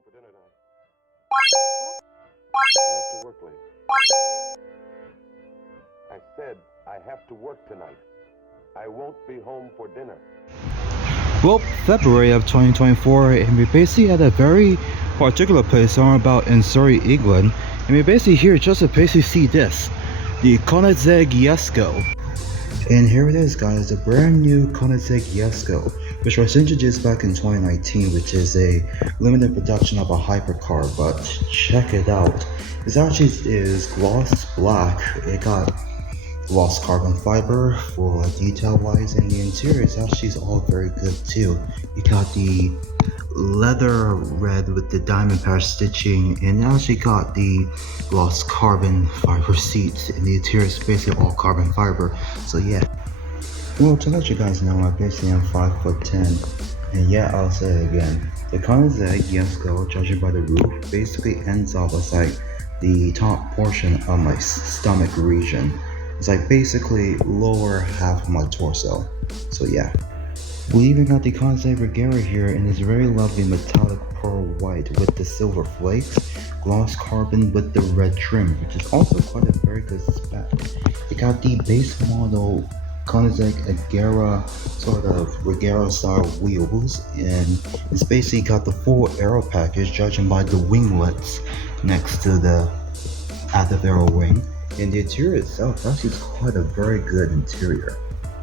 home for dinner tonight. I have to work late. I said I have to work tonight. I won't be home for dinner. Well, February of 2024, and we basically at a very particular place somewhere about in Surrey, England. And we basically here just to basically see this, the Koenigsegg Jesko. And here it is, guys, the brand new Koenigsegg Jesko, which was introduced back in 2019, which is a limited production of a hypercar. But check it out, it actually is gloss black. It got gloss carbon fiber for detail wise, and the interior is actually all very good too. You got the leather red with the diamond patch stitching, and it actually got the gloss carbon fiber seats, and the interior is basically all carbon fiber. So yeah, well, to let you guys know, I basically am 5'10", and yeah, I'll say it again, the Koenigsegg Jesko, judging by the roof, basically ends off as like the top portion of my stomach region. It's like basically lower half of my torso. So yeah. We even got the Koenigsegg Regera here in this very lovely metallic pearl white with the silver flakes, gloss carbon with the red trim, which is also quite a very good spec. It got the base model Koenigsegg Agera sort of Regera style wheels, and it's basically got the full aero package judging by the winglets next to the active aero wing. And the interior itself actually is quite a very good interior.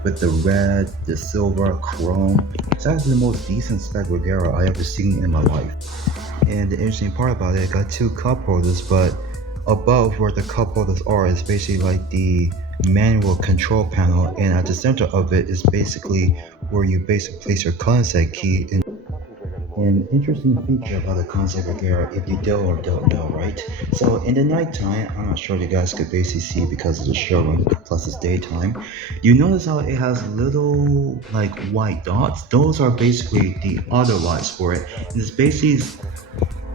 With the red, the silver, chrome. It's actually the most decent spec Regera I ever seen in my life. And the interesting part about it, I got two cup holders, but above where the cup holders are is basically like the manual control panel, and at the center of it is basically where you basically place your Koenigsegg key in. An interesting feature about the Koenigsegg Regera, if you do or don't know, right? So in the nighttime, I'm not sure you guys could basically see because of the showroom, plus it's daytime. You notice how it has little like white dots? Those are basically the other lights for it. This basically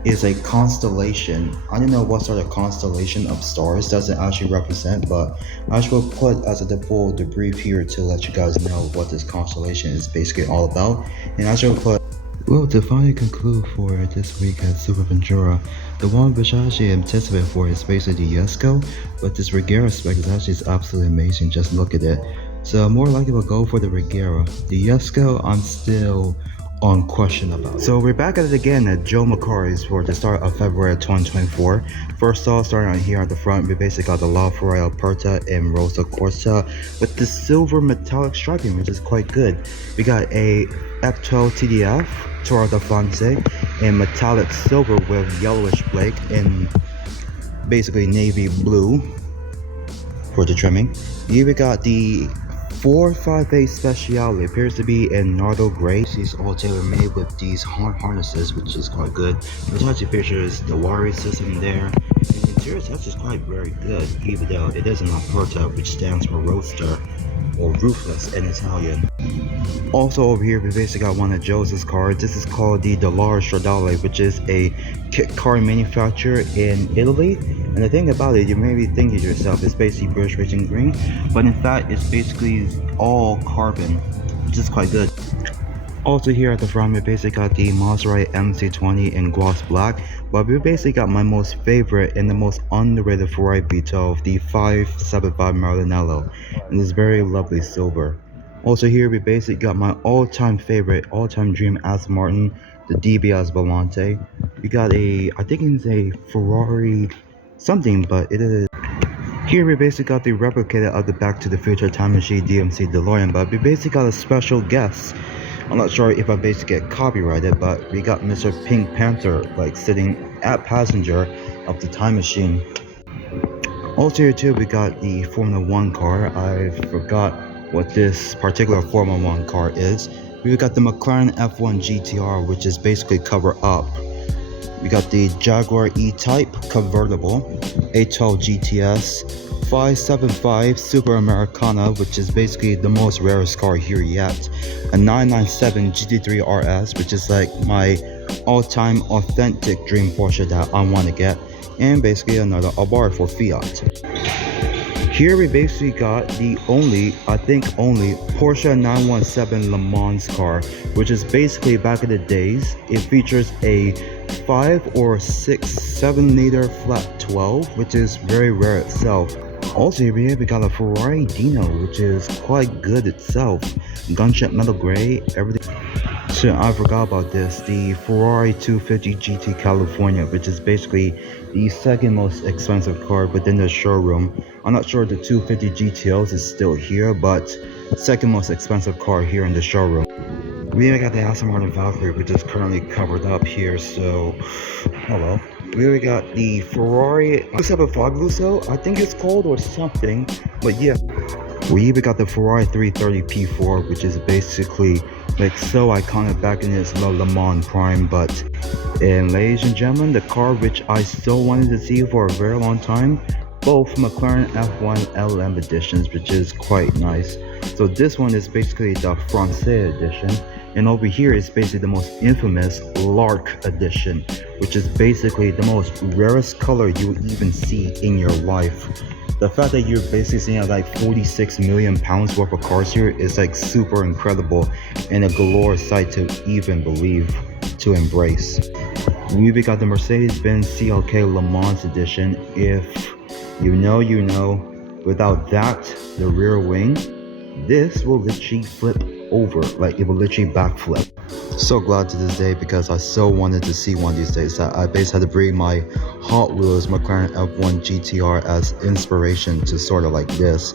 is a constellation. I don't know what sort of constellation of stars does it actually represent, but I will put as a full debrief here to let you guys know what this constellation is basically all about. And I will put, well, to finally conclude for this week at Super Ventura, the one which I actually anticipated for is basically the Jesko, but this Regera spec is actually absolutely amazing. Just look at it. So more likely we'll go for the Regera. The Jesko, I'm still on question about. So we're back at it again at Joe Macari's for the start of February 2024. First off, starting on here at the front, we basically got the La Ferrari Aperta and Rosa Corsa with the silver metallic striping, which is quite good. We got a Ecto TDF Tour de France in metallic silver with yellowish flake and basically navy blue for the trimming. Here we got the 458 Speciale. It appears to be in Nardo Gray. She's all tailor made with these harnesses, which is quite good. It actually features the wiring system there. And the interior is actually quite very good, even though it is an Aperta, which stands for roadster or roofless in Italian. Also over here, we basically got one of Joe's cars. This is called the Dallara Stradale, which is a kit car manufacturer in Italy. And the thing about it, you may be thinking to yourself, it's basically British Racing Green, but in fact, it's basically all carbon, which is quite good. Also here at the front, we basically got the Maserati MC20 in gloss black, but we basically got my most favorite and the most underrated Ferrari V12, the 575 Maranello, in this very lovely silver. Also here, we basically got my all-time favorite, all-time dream Aston Martin, the DBS Volante. We got I think it's a Ferrari something, but it is. Here we basically got the replicated of the Back to the Future Time Machine DMC DeLorean, but we basically got a special guest. I'm not sure if I basically get copyrighted, but we got Mr. Pink Panther like sitting at passenger of the time machine. Also here too, we got the Formula 1 car. I forgot what this particular Formula 1 car is. We got the McLaren F1 GTR, which is basically cover up. We got the Jaguar E-Type convertible, A12 GTS, 575 Super Americana, which is basically the most rarest car here yet, a 997 GT3 RS, which is like my all-time authentic dream Porsche that I want to get, and basically another Abarth for Fiat. Here we basically got the only Porsche 917 Le Mans car, which is basically back in the days. It features a 6.5 or 6.7 liter flat 12, which is very rare itself. Also here we got a Ferrari Dino, which is quite good itself. Gunship metal gray, everything. Shit, I forgot about this. The Ferrari 250 GT California, which is basically the second most expensive car within the showroom. I'm not sure the 250 GTOs is still here, but second most expensive car here in the showroom. We even got the Aston Martin Valkyrie, which is currently covered up here, so hello. We even got the Ferrari 275 Lusso, I think it's called, or something, but yeah. We even got the Ferrari 330 P4, which is basically like so iconic back in its Le Mans Prime. And ladies and gentlemen, the car which I still wanted to see for a very long time, both McLaren F1 LM editions, which is quite nice. So this one is basically the Francais edition, and over here is basically the most infamous Lark edition, which is basically the most rarest color you would even see in your life. The fact that you're basically seeing like 46 million pounds worth of cars here is like super incredible and a galore sight to even believe, to embrace. We've got the Mercedes-Benz CLK Le Mans edition. If you know, you know. Without that, the rear wing, this will literally flip over, like it will literally backflip. So glad to this day because I so wanted to see one of these days that I basically had to bring my Hot Wheels McLaren F1 GTR as inspiration to sort of like this.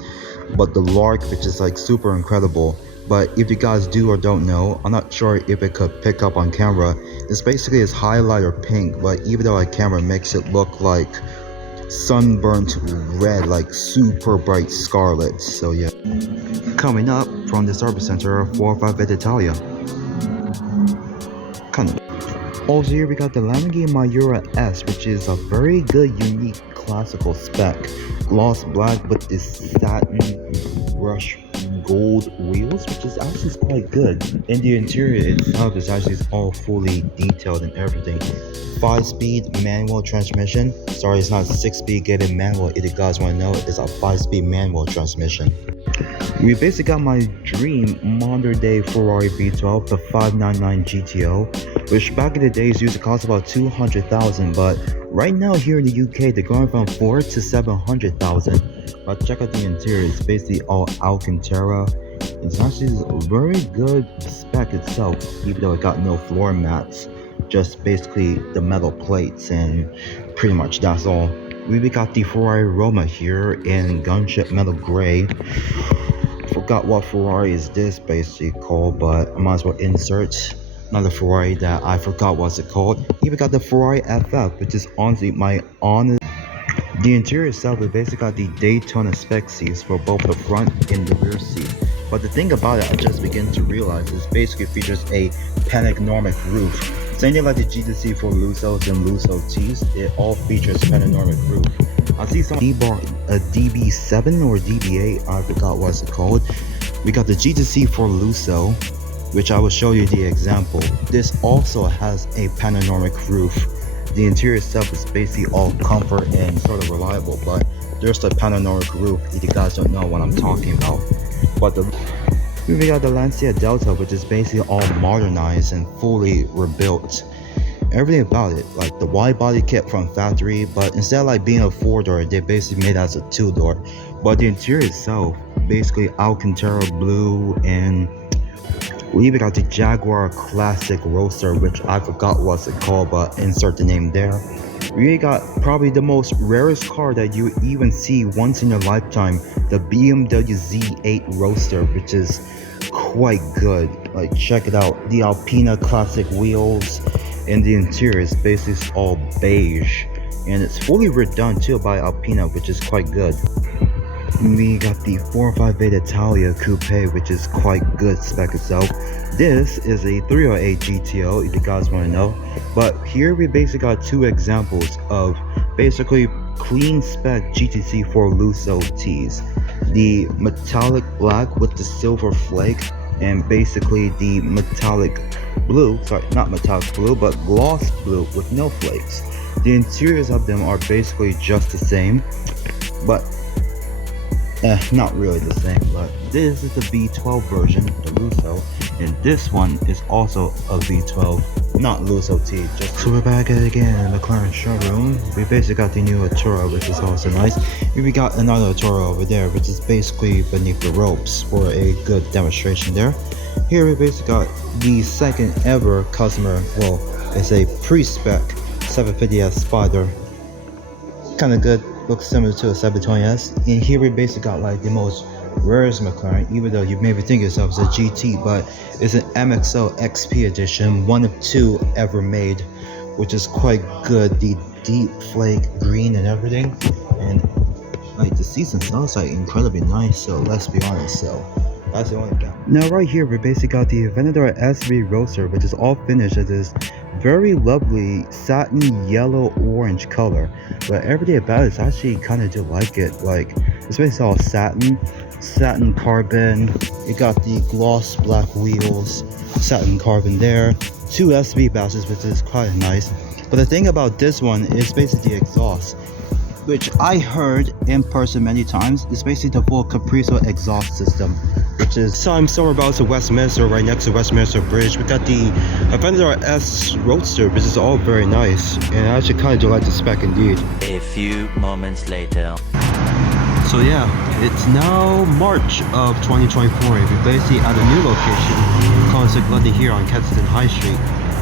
But the Lark, which is like super incredible, but if you guys do or don't know, I'm not sure if it could pick up on camera, it's basically this highlighter pink, but even though our camera makes it look like sunburnt red, like super bright scarlet. So yeah. Coming up from the service center, 458 Italia. Also here we got the Lamborghini Miura S, which is a very good, unique, classical spec. Gloss black with this satin brush gold wheels, which is actually quite good. And the interior itself is actually all fully detailed and everything. 5-speed manual transmission. Sorry, it's not a 6-speed gated manual. If you guys want to know, it's a 5-speed manual transmission. We basically got my dream modern day Ferrari V12, the 599 GTO, which back in the days used to cost about 200,000, but right now here in the UK they're going from 4 to 700,000. But check out the interior, it's basically all Alcantara. It's actually a very good spec itself, even though it got no floor mats, just basically the metal plates, and pretty much that's all. We got the Ferrari Roma here in gunship metal gray. Forgot what Ferrari is this basically called, but I might as well insert another Ferrari that I forgot what's it called. Even got the Ferrari FF, which is honestly my honest. The interior itself is basically got the Daytona spec seats for both the front and the rear seat. But the thing about it, I just begin to realize, is basically features a panoramic roof. Same thing like the GTC for Lussos and Lusso T's, it all features panoramic roof. I see some D-bar, a DB7 or DB8, I forgot what's it called. We got the GTC for Lusso, which I will show you the example. This also has a panoramic roof. The interior itself is basically all comfort and sort of reliable, but there's the panoramic roof if you guys don't know what I'm talking about. But we got the Lancia Delta, which is basically all modernized and fully rebuilt. Everything about it, like the wide body kit from factory, but instead of like being a 4-door, they basically made it as a 2-door. But the interior itself, basically Alcantara blue, and we even got the Jaguar Classic Roadster, which I forgot what's it called, but insert the name there. We got probably the most rarest car that you even see once in your lifetime, the BMW Z8 Roadster, which is quite good. Like, check it out, the Alpina Classic wheels, and the interior is basically all beige, and it's fully redone too by Alpina, which is quite good. We got the 458 Italia Coupe, which is quite good spec itself. This is a 308 GTO, if you guys want to know. But here we basically got two examples of basically clean spec GTC for Lusso T's. The metallic black with the silver flake, and basically the metallic blue, sorry, not metallic blue, but gloss blue with no flakes. The interiors of them are basically just the same, but not really the same. But this is the V12 version, the Lusso, and this one is also a V12, not loose OT. So we're back at it again in the McLaren showroom. We basically got the new Artura, which is also nice. And we got another Artura over there, which is basically beneath the ropes for a good demonstration there. Here we basically got the second ever customer, well, it's a pre-spec 750S Spider. Kind of good, looks similar to a 720S. And here we basically got like the most rarest McLaren, even though you maybe think yourself as a GT, but it's an MXO XP edition, one of two ever made, which is quite good. The deep flake green and everything, and like the seats and stuff is like incredibly nice. So let's be honest, so that's the only thing. Now right here we basically got the Aventador SV Roadster, which is all finished as this very lovely satin yellow orange color, but everything about it is actually kind of do like it. Like it's basically all satin carbon. It got the gloss black wheels, satin carbon there, two SV badges, which is quite nice. But the thing about this one is basically the exhaust, which I heard in person many times. It's basically the full Caprizo exhaust system, which is somewhere about to Westminster, right next to Westminster Bridge. We got the Aventador S Roadster, which is all very nice, and I actually kind of do like the spec indeed. A few moments later. So yeah, it's now March of 2024. We're basically at a new location, Concept London here on Kensington High Street.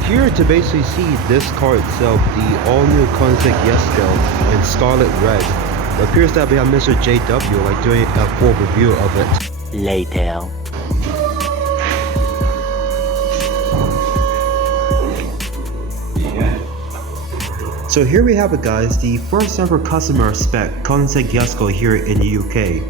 Here to basically see this car itself, the all-new Koenigsegg Jesko in scarlet red. It appears that we have Mr. JW like doing a full review of it. Later. So here we have it, guys, the first ever customer spec Koenigsegg Jesko here in the UK.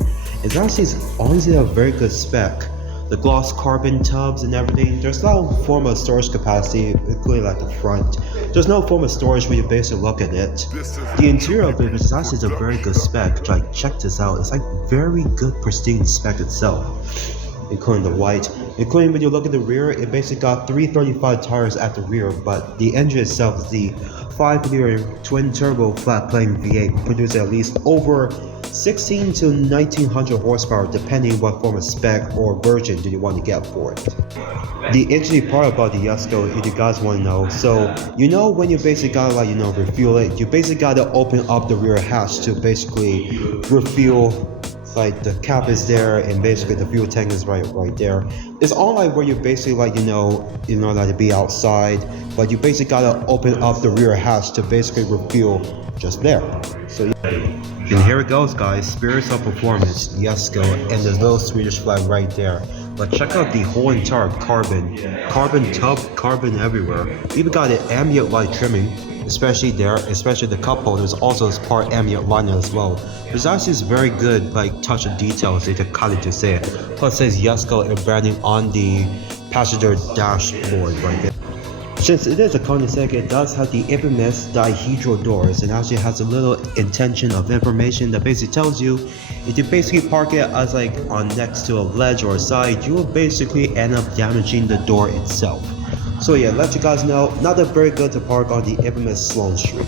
It's actually honestly a very good spec. The gloss carbon tubs and everything. There's no form of storage capacity, including like the front. There's no form of storage when you basically look at it. The interior of it is actually a very good spec. Like check this out. It's like very good pristine spec itself, including the white. Including when you look at the rear, it basically got 335 tires at the rear, but the engine itself is the 5-liter twin-turbo flat-plane V8, producing at least over 16 to 1900 horsepower, depending what form of spec or version do you want to get for it. The interesting part about the Jesko, if you guys want to know, so you know when you basically gotta like refuel it, you basically gotta open up the rear hatch to basically refuel. Like the cap is there and basically the fuel tank is right there. It's all like where you basically like like to be outside, but you basically gotta open up the rear hatch to basically refuel just there. So yeah. And here it goes, guys, spirits of performance, Jesko, and the little Swedish flag right there. But check out the whole entire carbon tub, carbon everywhere. Even got an ambient light trimming, especially there, especially the cup holders also is part ambient liner as well. Which actually is very good, like touch of details, they just kind of just say it. Plus it says Jesko and branding on the passenger dashboard right there. Since it is a Koenigsegg, it does have the infamous dihedral doors and actually has a little intention of information that basically tells you if you basically park it as like on next to a ledge or a side, you will basically end up damaging the door itself. So yeah, let you guys know, not that very good to park on the infamous Sloane Street.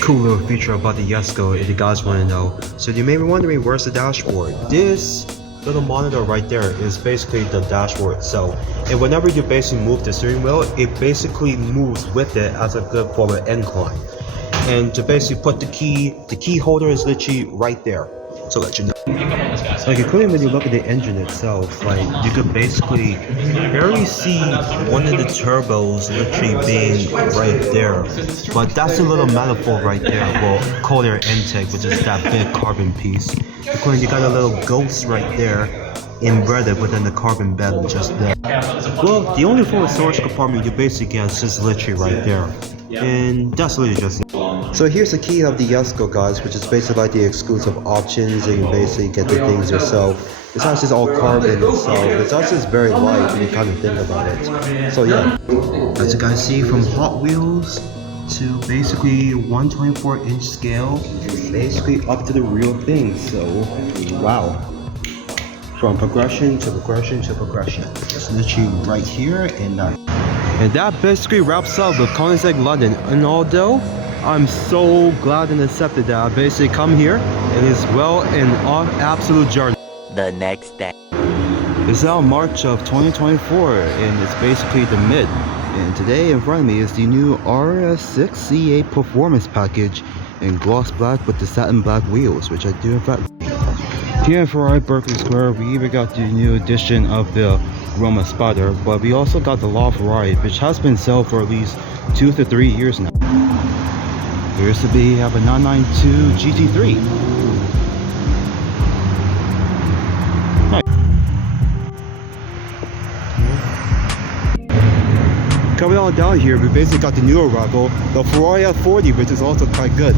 Cool little feature about the Jesko if you guys want to know. So you may be wondering, where's the dashboard? This little monitor right there is basically the dashboard itself. And whenever you basically move the steering wheel, it basically moves with it as a good form of incline. And to basically put the key holder is literally right there. So let you know. Like including when you look at the engine itself, like you could basically barely see one of the turbos literally being right there. But that's a little manifold right there, well, cold air intake, which is that big carbon piece. Including you got a little ghost right there, embedded within the carbon bed just there. Well, the only form of storage compartment you basically get is just literally right there. And that's literally just. So here's the key of the Jesko, guys, which is basically like the exclusive options, and you basically get the things yourself. It's actually all carbon, so it's actually very light when you kind of think about it. So yeah, as you guys see, from Hot Wheels to basically 124-inch scale, basically up to the real thing. So wow, from progression to progression to progression. It's literally right here and that. And that basically wraps up with Koenigsegg London. And although I'm so glad and accepted that I basically come here, it is well an absolute journey. The next day. It's now March of 2024 and it's basically the mid. And today in front of me is the new RS6 C8 Performance Package in gloss black with the satin black wheels, which I do in fact. Here in Ferrari Berkeley Square, we even got the new edition of the Roma Spider, but we also got the LaFerrari, which has been sold for at least 2 to 3 years now. There used to be have a 992 GT3. Coming on down here, we basically got the new arrival, the Ferrari F40, which is also quite good.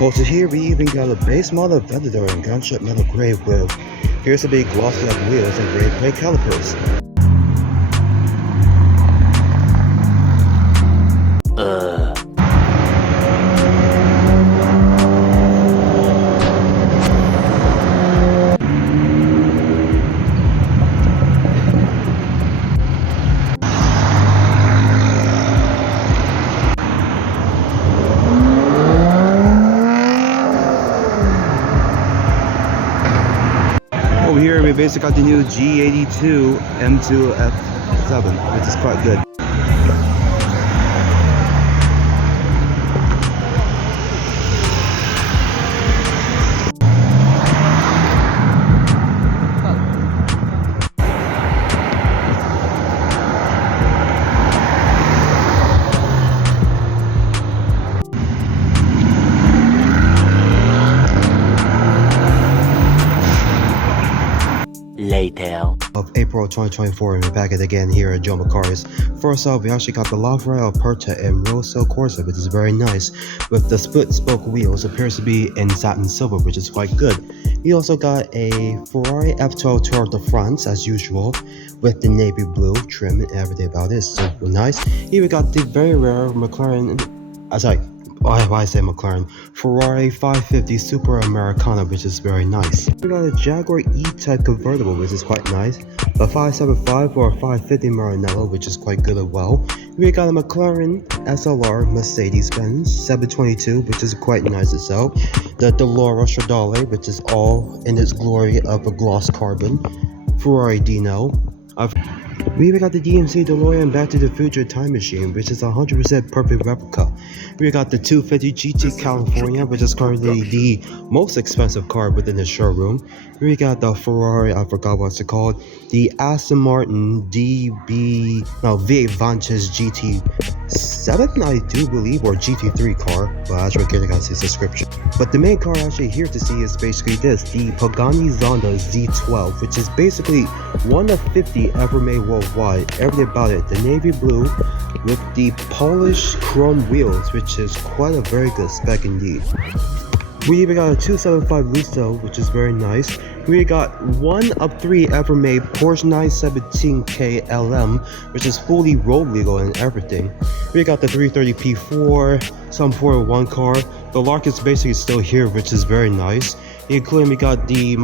Also here we even got a base model Vendor in gunshot metal gray with appears to be gloss black wheels and gray plate calipers. Over here we basically got the new G82 M2 F7, which is quite good. Later. Of April 2024, and we're back at it again here at Joma Cars. First off, we actually got the LaFerrari Aperta in Rosso Corsa, which is very nice, with the split spoke wheels, appears to be in satin silver, which is quite good. We also got a Ferrari F12 Tour de France, as usual, with the navy blue trim and everything about it. It's super nice. Here we got the very rare McLaren, why I say McLaren, Ferrari 550 Super Americana, which is very nice. We got a Jaguar E-Type convertible, which is quite nice. A 575 or a 550 Maranello, which is quite good as well. We got a McLaren SLR Mercedes-Benz 722, which is quite nice itself. The Delora Stradale, which is all in its glory of a gloss carbon. Ferrari Dino. We even got the DMC DeLorean Back to the Future Time Machine, which is a 100% perfect replica. We got the 250 GT California, which is currently the most expensive car within the showroom. We got the Ferrari, I forgot what's it called, the Aston Martin V8 Vantage GT7, I do believe, or GT3 car, but I actually can't see subscription. But the main car actually here to see is basically this, the Pagani Zonda Z12, which is basically one of 50 ever made worldwide. Everything about it, the navy blue with the polished chrome wheels, which is quite a very good spec indeed. We even got a 275 Lusso, which is very nice. We got one of 3 ever made Porsche 917K LM, which is fully road legal and everything. We got the 330 P4, some Formula 1 car. The Lark is basically still here, which is very nice. Including we got the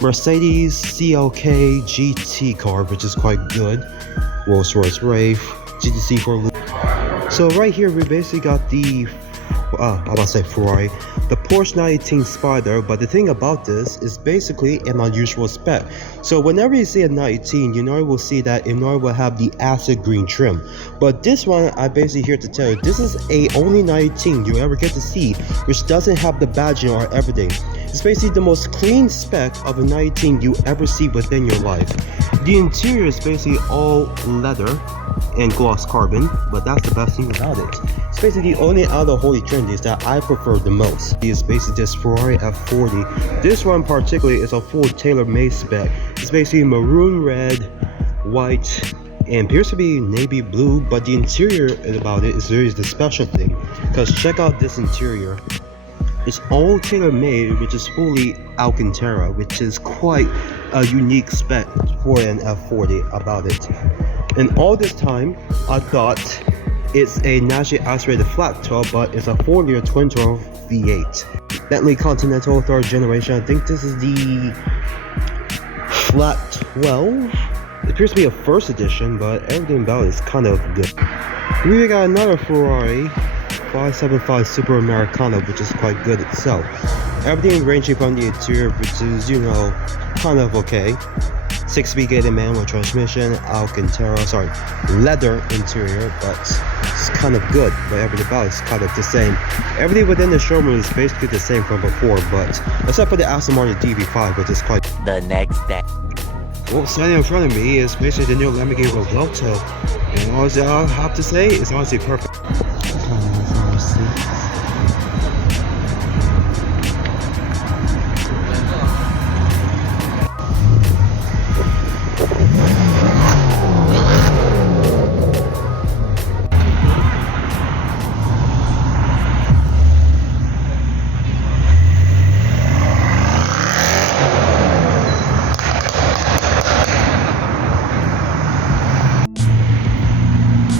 Mercedes CLK GT car, which is quite good. Rolls-Royce Wraith, GTC for. So right here we basically got the Ferrari, the Porsche 918 Spider, but the thing about this is basically an unusual spec. So whenever you see a 918, you know you will see that it will have the acid green trim. But this one, I basically here to tell you, this is a only 918 you ever get to see, which doesn't have the badging or everything. It's basically the most clean spec of a 918 you ever see within your life. The interior is basically all leather and gloss carbon, but that's the best thing about it. It's basically the only out of the Holy Trinity that I prefer the most. It's basically this Ferrari F40. This one particularly is a full tailor-made spec. It's basically maroon red, white, and appears to be navy blue, but the interior about it is really the special thing. Because check out this interior. It's all tailor-made, which is fully Alcantara, which is quite a unique spec for an F40 about it. And all this time, I thought it's a naturally aspirated flat 12, but it's a 4-liter twin-turbo V8. Bentley Continental 3rd generation. I think this is the flat 12. It appears to be a first edition, but everything about it is kind of good. We got another Ferrari 575 Super Americana, which is quite good itself. Everything ranging from the interior, which is, you know, kind of okay. 6-speed gated manual transmission, leather interior, but it's kind of good. But everything about it's kind of the same. Everything within the showroom is basically the same from before, but except for the Aston Martin DB5, which is quite. The next day. Well, standing in front of me is basically the new Lamborghini Revuelto, and honestly, I'll have to say it's honestly perfect.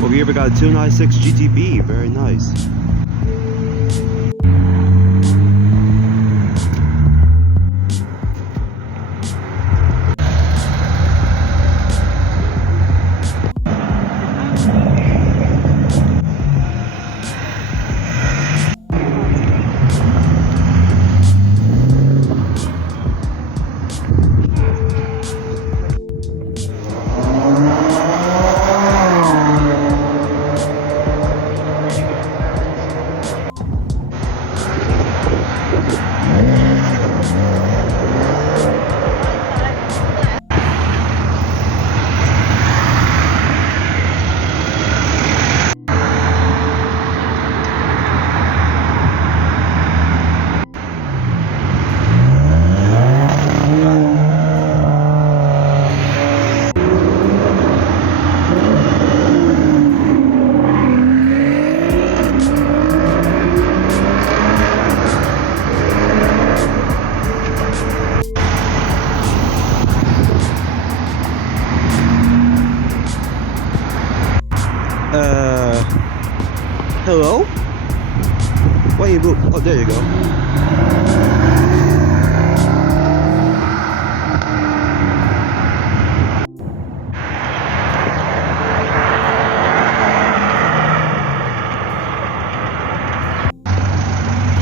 Over here we got a 296 GTB, very nice. Hello? Why you move? Oh, there you go.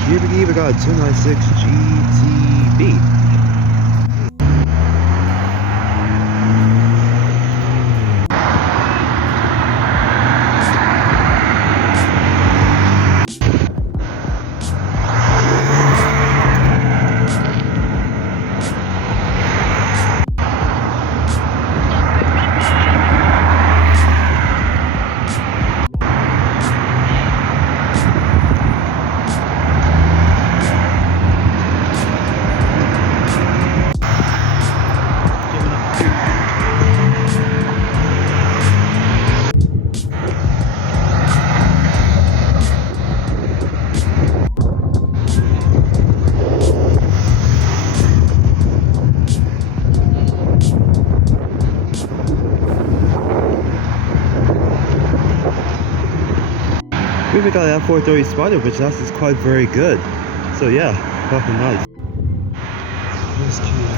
Here we got a 296 GTB. We got an F430 Spider, which is quite very good. So yeah, fucking nice. That's cute.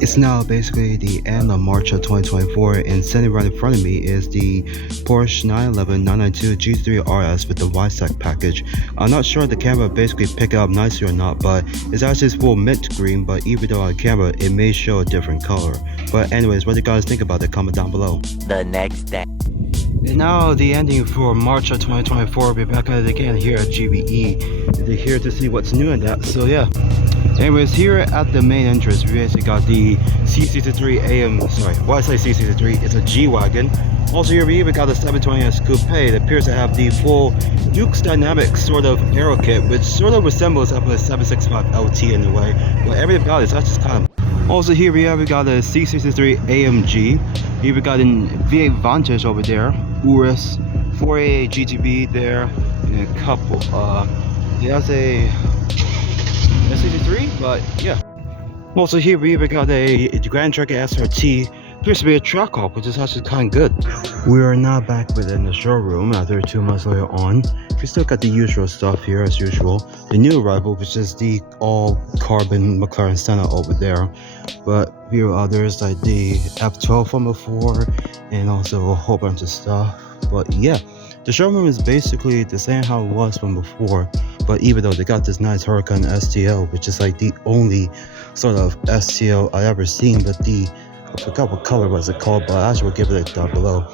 It's now basically the end of March of 2024, and sitting right in front of me is the Porsche 911 992 G3 RS with the YSEC package. I'm not sure if the camera basically pick it up nicely or not, but it's actually full mint green, but even though on camera it may show a different color. But anyways, what do you guys think about it? Comment down below. The next day. And now the ending for March of 2024. We're back at it again here at GBE. They're here to see what's new in that. So yeah. Anyways, here at the main entrance, we basically got the C63 why I say C63? It's a G-Wagon. Also here we got the 720S Coupe. It appears to have the full Duke's Dynamics sort of aero kit, which sort of resembles up a 765 LT in a way. But everything about it is just kind of. Also here we got a C63 AMG. Here we got an V8 Vantage over there. Urus 488 GTB there, and a couple. There's a S63, but yeah. Also here we even got a Grand Cherokee SRT. Appears to be a track hop, which is actually kind of good. We are now back within the showroom after 2 months later on. We still got the usual stuff here as usual. The new arrival, which is the all carbon McLaren Senna over there. But here are others like the F12 from before and also a whole bunch of stuff. But yeah, the showroom is basically the same how it was from before. But even though they got this nice Huracan STL, which is like the only sort of STL I ever seen, but I forgot what color was it called, but I actually will give it down below.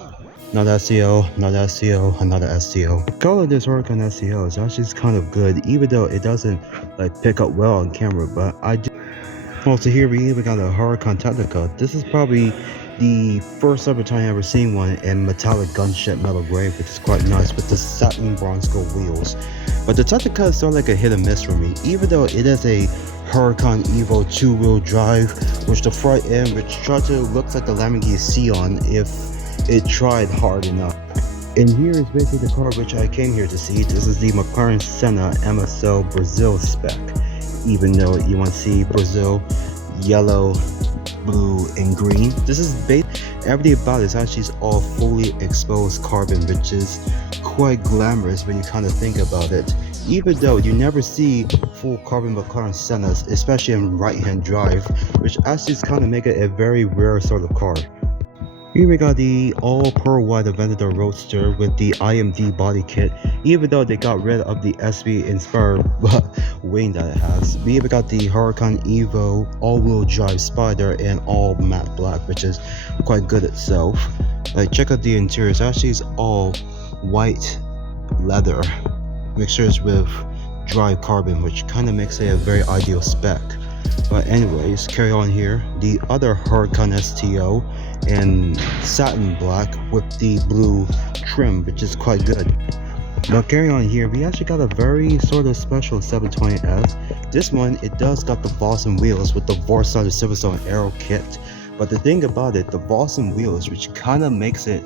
Not STL, not STL, another STL. The color of this Huracan STL is actually kind of good, even though it doesn't like pick up well on camera, but I do. Also here we even got a Huracan Technica. This is probably the first ever time I ever seen one in metallic gunship metal gray, which is quite nice with the satin bronze gold wheels. But the Technica is sort of like a hit and miss for me, even though it is a Huracan Evo 2-wheel drive, which the front end, which tried to look like the Lamborghini Sion if it tried hard enough. And here is basically the car which I came here to see. This is the McLaren Senna MSL Brazil spec. Even though you want to see Brazil, yellow, blue, and green. This is everything about it is actually all fully exposed carbon, which is quite glamorous when you kind of think about it. Even though you never see full carbon McLaren Sennas, especially in right-hand drive, which actually kind of make it a very rare sort of car. Here we got the all pearl white Aventador Roadster with the IMD body kit, even though they got rid of the SB inspired wing that it has. We even got the Huracan Evo all-wheel drive Spider in all matte black, which is quite good itself. Like, check out the interior, it's actually all white leather mixtures with dry carbon, which kind of makes it a very ideal spec. But anyways, carry on here. The other Huracan STO in satin black with the blue trim, which is quite good. But carry on here, we actually got a very sort of special 720S. This one, it does got the Boston wheels with the Vorstad Silverstone Aero kit. But the thing about it, the Boston wheels, which kind of makes it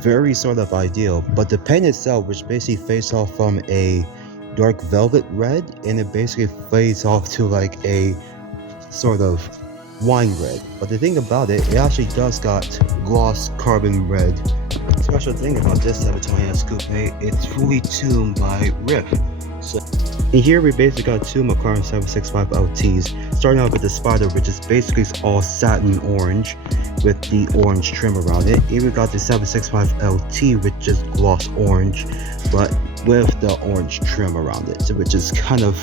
very sort of ideal. But the paint itself, which basically fades off from a dark velvet red, and it basically fades off to like a sort of wine red. But the thing about it, it actually does got gloss carbon red. The special thing about this 720S Coupe, it's fully tuned by Riff. So and here we basically got two McLaren 765 LTs, starting out with the Spider, which is basically all satin orange with the orange trim around it. Here we got the 765 LT, which is gloss orange, but with the orange trim around it, which is kind of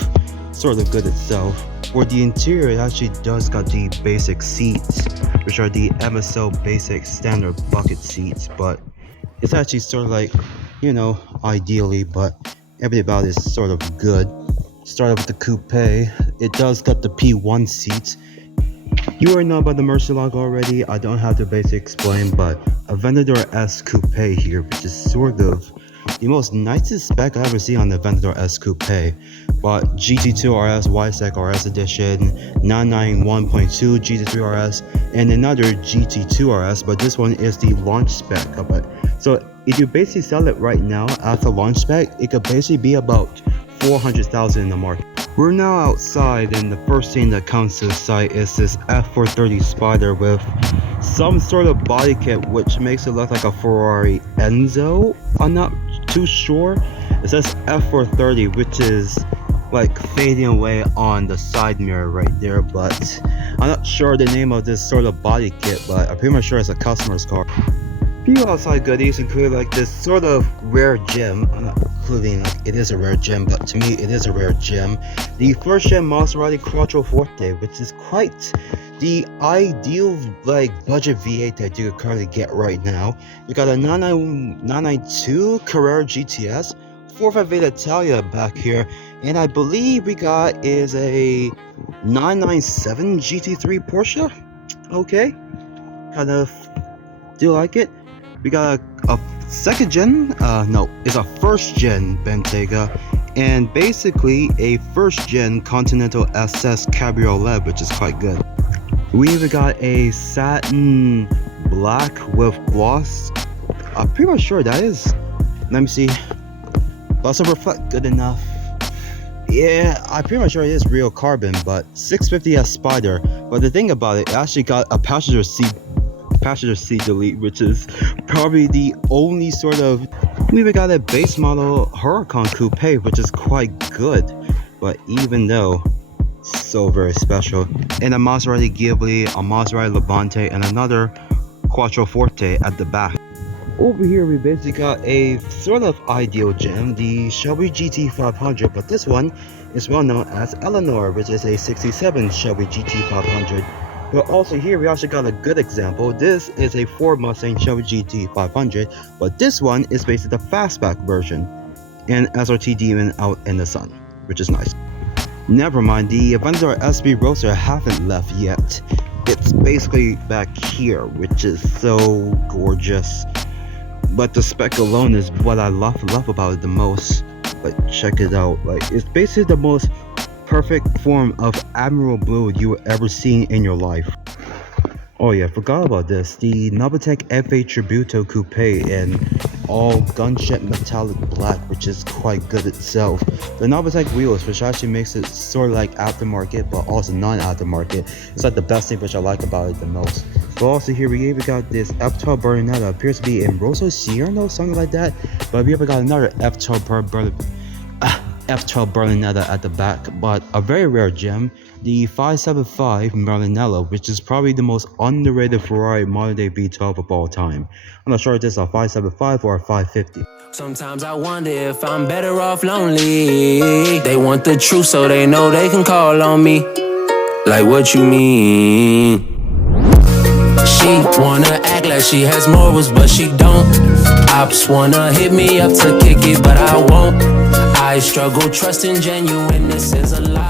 sort of good itself. For the interior, it actually does got the basic seats, which are the MSL basic standard bucket seats, but it's actually sort of like, you know, ideally, but everything about it is sort of good. Start off with the coupe. It does got the P1 seats. You already know about the Murcielago already. I don't have to basically explain, but Aventador S Coupe here, which is sort of the most nicest spec I ever see on the Aventador S Coupe. But GT2 RS, YSEC RS Edition, 991.2 GT3 RS, and another GT2 RS, but this one is the launch spec of it. So if you basically sell it right now after launch spec, it could basically be about 400,000 in the market. We're now outside, and the first thing that comes to sight is this F430 Spider with some sort of body kit which makes it look like a Ferrari Enzo. I'm not too sure. It says F430, which is like fading away on the side mirror right there, but I'm not sure the name of this sort of body kit, but I'm pretty much sure it's a customer's car. Few outside goodies include like this sort of rare gem. I'm not including like it is a rare gem, but to me it is a rare gem. The first gen Maserati Quattro Forte, which is quite the ideal like budget V8 that you could currently get right now. You got a 992 Carrera GTS, 458 Italia back here, and I believe we got is a 997 GT3 Porsche. Okay, kind of do like it. We got a second gen, no, it's a first gen Bentayga, and basically a first gen Continental SS Cabriolet, which is quite good. We even got a satin black with gloss. I'm pretty much sure that is, let me see, gloss and reflect, good enough. Yeah, I'm pretty much sure it is real carbon, but 650S Spider. But the thing about it, it actually got a passenger seat delete, which is probably the only sort of. We even got a base model Huracan Coupe, which is quite good, but even though so very special, and a Maserati Ghibli, a Maserati Levante, and another Quattroforte at the back. Over here we basically got a sort of ideal gem, the Shelby GT500, but this one is well known as Eleanor, which is a 67 Shelby GT500. But also here we also got a good example. This is a Ford Mustang Shelby GT500, but this one is basically the fastback version, and SRT Demon out in the sun, which is nice. Never mind, the Aventador SB Roadster haven't left yet. It's basically back here, which is so gorgeous. But the spec alone is what I love about it the most. Like, check it out. Like, it's basically the most perfect form of Admiral Blue you will ever seen in your life. Oh yeah, forgot about this. The Novatec F8 Tributo Coupe in all gunship metallic black, which is quite good itself. The Novatec wheels, which actually makes it sort of like aftermarket, but also non-aftermarket. It's like the best thing which I like about it the most. But also here we even got this F12 Berlinetta, appears to be in Rosso Sierra, something like that. But we even got another F12 Berlinetta at the back, but a very rare gem, the 575 Berlinella, which is probably the most underrated Ferrari modern day V12 of all time. I'm not sure if this is a 575 or a 550. Sometimes I wonder if I'm better off lonely. They want the truth so they know they can call on me. Like, what you mean? She wanna act like she has morals, but she don't. Ops wanna hit me up to kick it, but I won't. I struggle trusting genuineness is a lie.